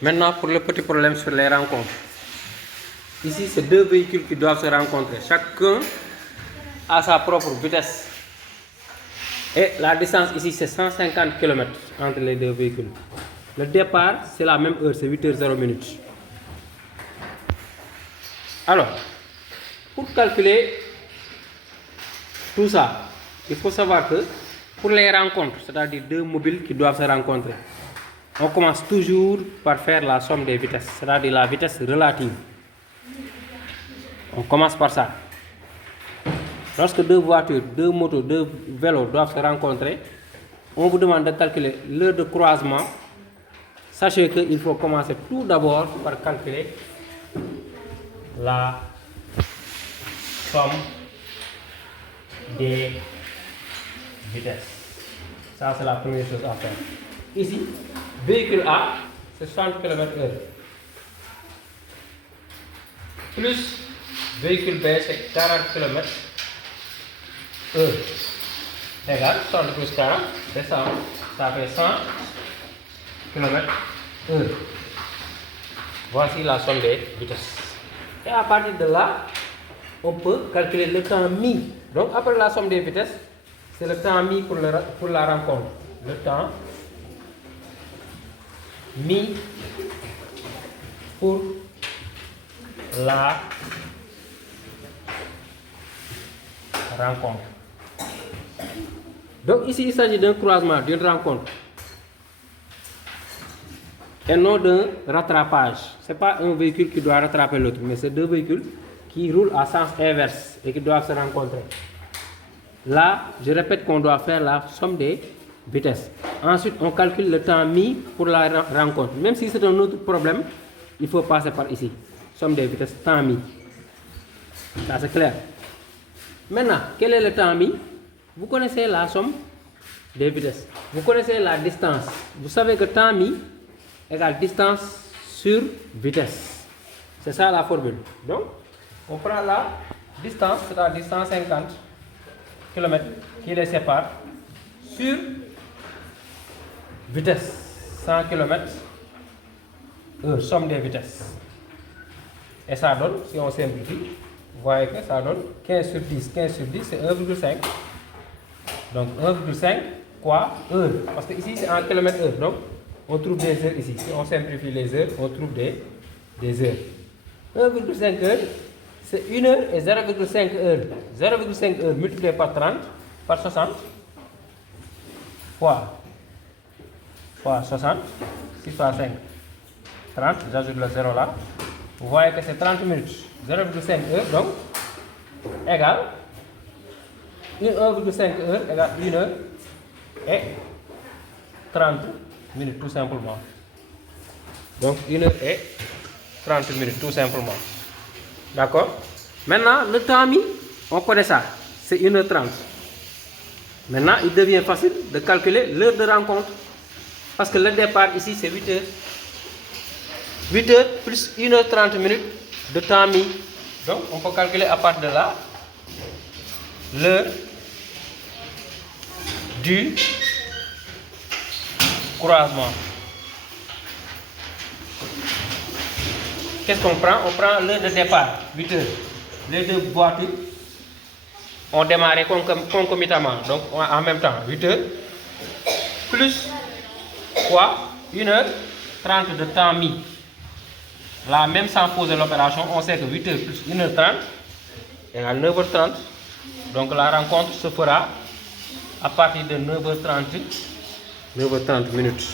Maintenant, pour le petit problème sur les rencontres. Ici, c'est deux véhicules qui doivent se rencontrer. Chacun a sa propre vitesse. Et la distance ici, c'est 150 km entre les deux véhicules. Le départ, c'est la même heure, c'est 8h00. Alors, pour calculer tout ça, il faut savoir que pour les rencontres, c'est-à-dire deux mobiles qui doivent se rencontrer, on commence toujours par faire la somme des vitesses, c'est-à-dire la vitesse relative. On commence par ça. Lorsque deux voitures, deux motos, deux vélos doivent se rencontrer, on vous demande de calculer l'heure de croisement. Sachez qu'il faut commencer tout d'abord par calculer la somme des vitesses. Ça, c'est la première chose à faire. Ici, véhicule A, c'est 60 km/h. Plus véhicule B, c'est 40 km/h. Égal 60 plus 40, c'est 100. Ça fait 100 km/h. Voici la somme des vitesses. Et à partir de là, on peut calculer le temps mis. Donc après la somme des vitesses, c'est le temps mis pour la rencontre. Le temps mis pour la rencontre. Donc ici, il s'agit d'un croisement, d'une rencontre. Et non d'un rattrapage. Ce n'est pas un véhicule qui doit rattraper l'autre, mais c'est deux véhicules qui roulent à sens inverse et qui doivent se rencontrer. Là, je répète qu'on doit faire la somme des vitesses. Ensuite, on calcule le temps mis pour la rencontre. Même si c'est un autre problème, il faut passer par ici. Somme des vitesses, temps mis. Ça, c'est clair. Maintenant, quel est le temps mis? Vous connaissez la somme des vitesses. Vous connaissez la distance. Vous savez que temps mis égale distance sur vitesse. C'est ça la formule. Donc, on prend la distance, c'est-à-dire 150 km qui les sépare, sur vitesse, 100 km/h, somme des vitesses. Et ça donne, si on simplifie, vous voyez que ça donne 15 sur 10. 15 sur 10, c'est 1,5. Donc 1,5 quoi heure. Parce que ici, c'est en km/h. Donc, on trouve des heures ici. Si on simplifie les heures, on trouve des heures. 1,5 heure, c'est 1 heure et 0,5 heure. 0,5 heure multiplié par 30, par 60, fois 60, 6 fois 5, 30, j'ajoute le 0 là. Vous voyez que c'est 30 minutes. 0,5 heure, donc, égale 1,5 heure égale 1 heure et 30 minutes tout simplement. Donc 1 heure et 30 minutes tout simplement. D'accord? Maintenant, le temps mis, on connaît ça. C'est 1h30. Maintenant, il devient facile de calculer l'heure de rencontre. Parce que le départ ici, c'est 8 heures. 8 heures plus 1h30 minutes de temps mis. Donc, on peut calculer à partir de là l'heure du croisement. Qu'est-ce qu'on prend? On prend l'heure de départ, 8 heures. Les deux voitures ont démarré concomitamment, donc en même temps, 8 heures, plus quoi? 1h30 de temps mis. Là, même sans poser l'opération, on sait que 8 heures plus 1h30 égale 9h30. Donc la rencontre se fera à partir de 9h30 minutes.